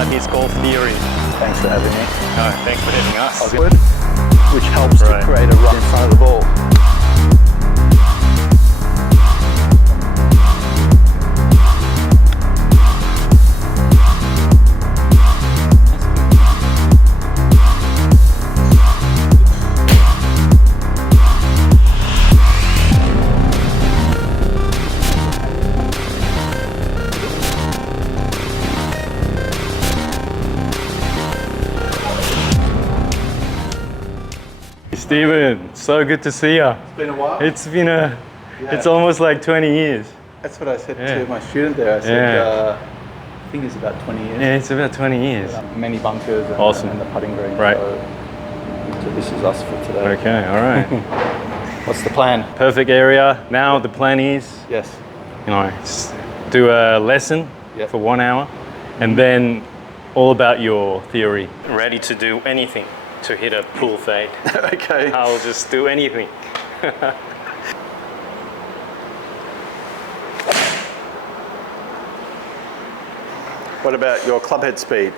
about his golf theory. Thanks for having me. No, thanks for having us. Which helps Right. to create a run in front of the ball. Steven, so good to see you. It's been a while. It's almost like 20 years. That's what I said Yeah. to my student there. I said, Yeah. I think it's about 20 years. Yeah, it's about 20 years. Many bunkers and, Awesome. and the putting green. Right. So this is us for today. Okay, all right. What's the plan? Perfect area. Now the plan is, Yes. do a lesson Yep. for 1 hour, and then all about your theory. Ready to do anything to hit a pool fade. Okay. I'll just do anything. What about your club head speed?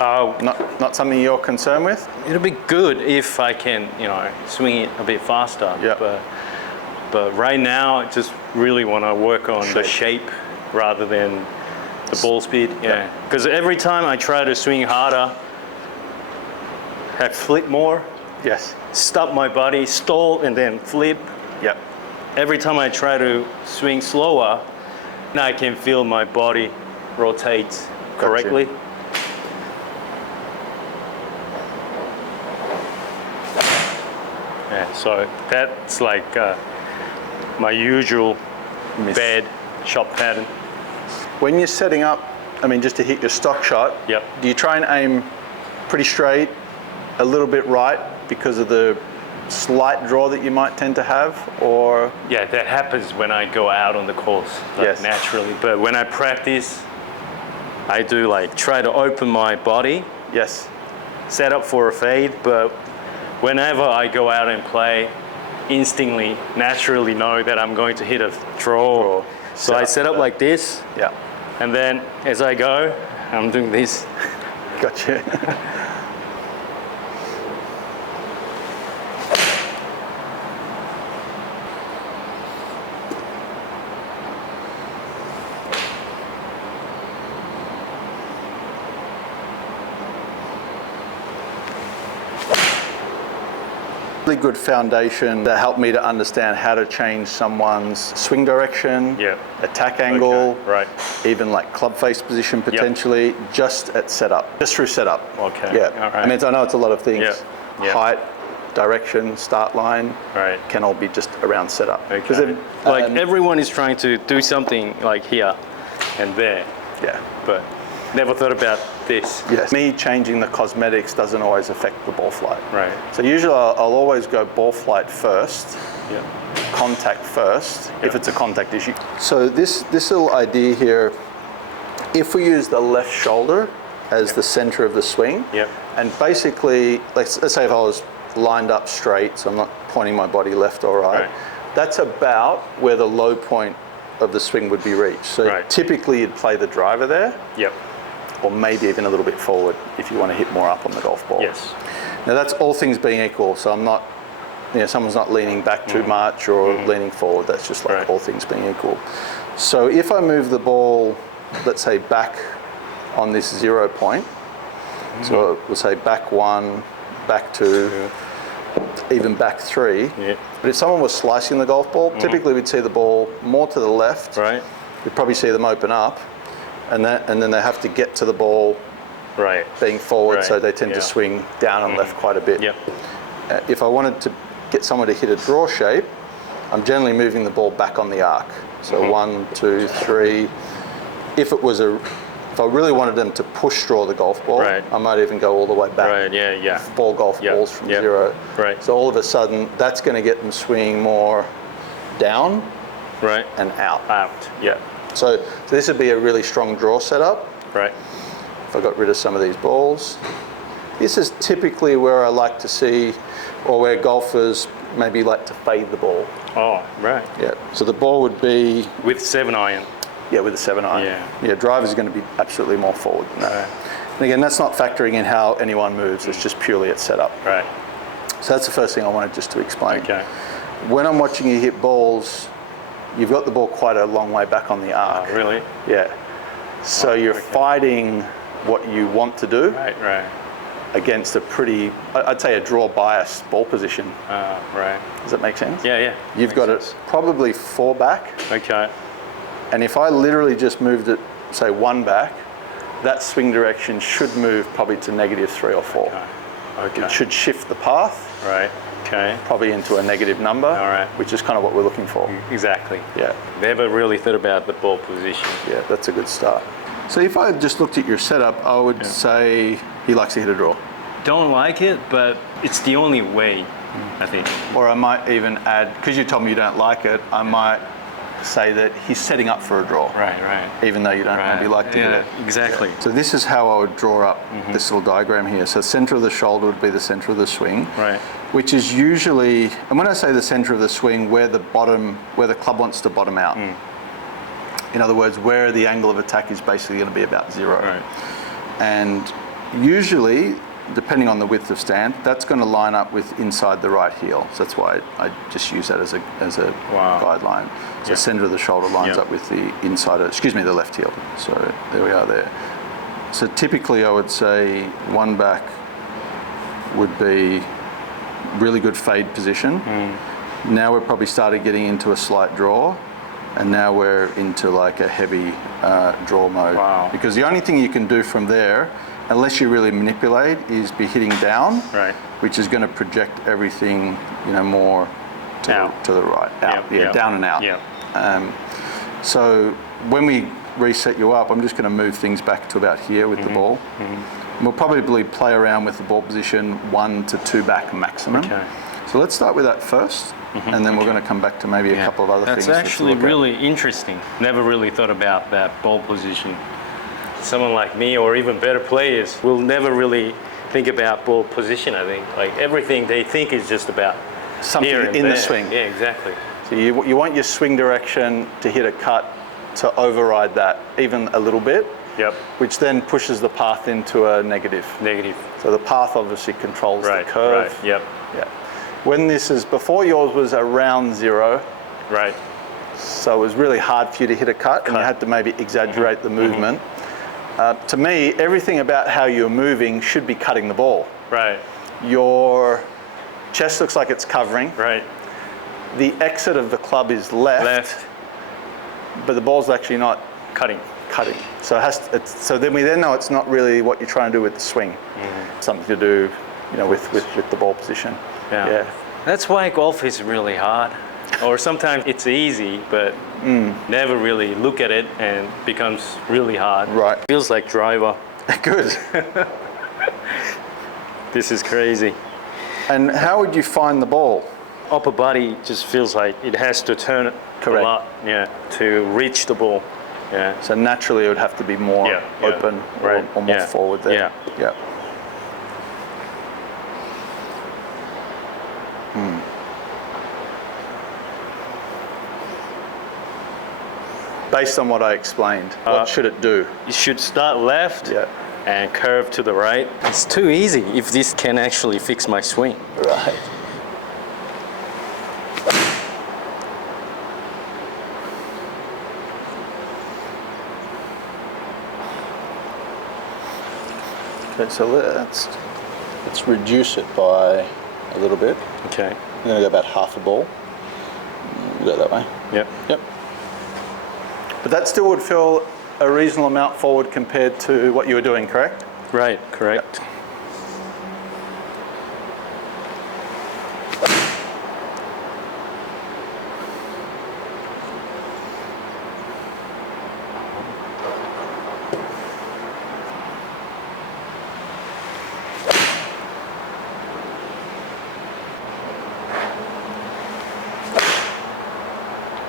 Not something you're concerned with? It'll be good if I can, swing it a bit faster. Yep. But right now, I just really want to work on the Shape. shape rather than the ball speed. Yeah. Because every time I try to swing harder, I flip more, Yes. stop my body, stall, and then flip. Yep. Every time I try to swing slower, now I can feel my body rotate correctly. Yeah, so that's like my usual Miss. bad shot pattern. When you're setting up, just to hit your stock shot, Yep. do you try and aim pretty straight, a little bit right because of the slight draw that you might tend to have, or? Yeah, that happens when I go out on the course, Yes. naturally. But when I practice, I do try to open my body, Yes. set up for a fade, but whenever I go out and play, instinctively, naturally know that I'm going to hit a draw. So I set up like this, Yeah. and then as I go, I'm doing this. Gotcha. Really good foundation that helped me to understand how to change someone's swing direction, Yeah. attack angle, Okay, right. even club face position potentially, just at setup, just through setup. Okay, Yeah. all right. I know it's a lot of things. Yeah, yeah. Height, direction, start line, Right. can all be just around setup. Okay. Everyone is trying to do something like here and there, Yeah. but never thought about this. Yes. Me changing the cosmetics doesn't always affect the ball flight. Right. So usually I'll always go ball flight first, Yeah. contact first, if Yeah. it's a contact issue. So this little idea here, if we use the left shoulder as the center of the swing, Yep. and basically, let's say if I was lined up straight, so I'm not pointing my body left or right, Right. that's about where the low point of the swing would be reached. So Right. typically you'd play the driver there, Yep. or maybe even a little bit forward if you want to hit more up on the golf ball. Yes. Now that's all things being equal, so I'm not, someone's not leaning back too much or leaning forward, that's just Right. all things being equal. So if I move the ball, let's say back on this 0 point, so we'll say back 1, back 2, even back 3, Yeah. but if someone was slicing the golf ball, typically we'd see the ball more to the left, Right. we'd probably see them open up, and then they have to get to the ball Right. being forward, Right, so they tend yeah. to swing down and left quite a bit. Yep. If I wanted to get someone to hit a draw shape, I'm generally moving the ball back on the arc. So 1, 2, 3. If I really wanted them to push draw the golf ball, Right. I might even go all the way back. Right. Yeah. Yeah. Ball golf Yep, balls from yep. 0. Right. So all of a sudden, that's going to get them swinging more down Right. and out. Out. Yeah. So this would be a really strong draw setup. Right. If I got rid of some of these balls. This is typically where I like to see, or where golfers maybe like to fade the ball. Oh, right. Yeah. So the ball would be, With 7 iron. with a 7 iron. Yeah. Driver's going to be absolutely more forward than that. Right. And again, that's not factoring in how anyone moves. It's just purely its setup. Right. So that's the first thing I wanted just to explain. Okay. When I'm watching you hit balls, you've got the ball quite a long way back on the arc. Really? Yeah. So you're fighting what you want to do Right. against a pretty, I'd say a draw biased ball position. Right. Does that make sense? Yeah. You've got it probably 4 back. Okay. And if I literally just moved it, say 1 back, that swing direction should move probably to -3 or 4. Okay. It should shift the path Right. Okay. probably into a negative number, All right. which is kind of what we're looking for. Exactly. Yeah, Never really thought about the ball position. yeah, that's a good start. So if I just looked at your setup, I would say he likes to hit a draw. Don't like it, but it's the only way, I think. Or I might even add, because you told me you don't like it, I might say that he's setting up for a draw, Right. even though you don't maybe like to hit it. Exactly. So this is how I would draw up this little diagram here. So center of the shoulder would be the center of the swing, Right. which is usually, and when I say the center of the swing, where the club wants to bottom out. In other words, where the angle of attack is basically going to be about 0. Right. And usually, depending on the width of stand, that's going to line up with inside the right heel. So that's why I just use that as a Wow. guideline. So Yeah. center of the shoulder lines Yeah. up with the the left heel. So there we are there. So typically I would say 1 back would be really good fade position. Now we're probably started getting into a slight draw, and now we're into like a heavy draw mode. Wow. Because the only thing you can do from there, unless you really manipulate, is be hitting down, Right. which is going to project everything, more to, Out. to the right, out, Yeah. down and out. Yeah. So when we reset you up, I'm just going to move things back to about here with the ball. We'll probably play around with the ball position 1 to 2 back maximum. Okay. So let's start with that first, and then we're going to come back to maybe a couple of other That's things. actually really interesting. Never really thought about that ball position. Someone like me, or even better players, will never really think about ball position, I think. Like everything they think is just about Something here and in the there. swing. Yeah, exactly. So you want your swing direction to hit a cut to override that even a little bit, Yep. which then pushes the path into a negative. Negative. So the path obviously controls Right. the curve. Right. Yep. Yeah. When before yours was around 0, Right. so it was really hard for you to hit a cut, and you had to maybe exaggerate the movement. To me, everything about how you're moving should be cutting the ball. Right. Your chest looks like it's covering. Right. The exit of the club is left. But the ball's actually not Cutting. cutting. So so then we know it's not really what you're trying to do with the swing. Something to do, with the ball position. Yeah. That's why golf is really hard. Or sometimes it's easy, but never really look at it and becomes really hard. Right. Feels like driver. Good. This is crazy. And how would you find the ball? Upper body just feels like it has to turn Correct. a lot, to reach the ball. Yeah. So naturally it would have to be more Yeah, open right, or more yeah, forward there. Yeah. Based on what I explained, what should it do? You should start left Yeah. and curve to the right. It's too easy if this can actually fix my swing. Right. Okay, so let's reduce it by a little bit. Okay. I'm going to go about half a ball. Go that way. Yep. Yep. But that still would feel a reasonable amount forward compared to what you were doing, correct? Right, correct.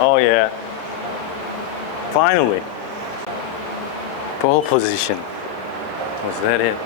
Oh yeah. Finally. Ball position. Was that it?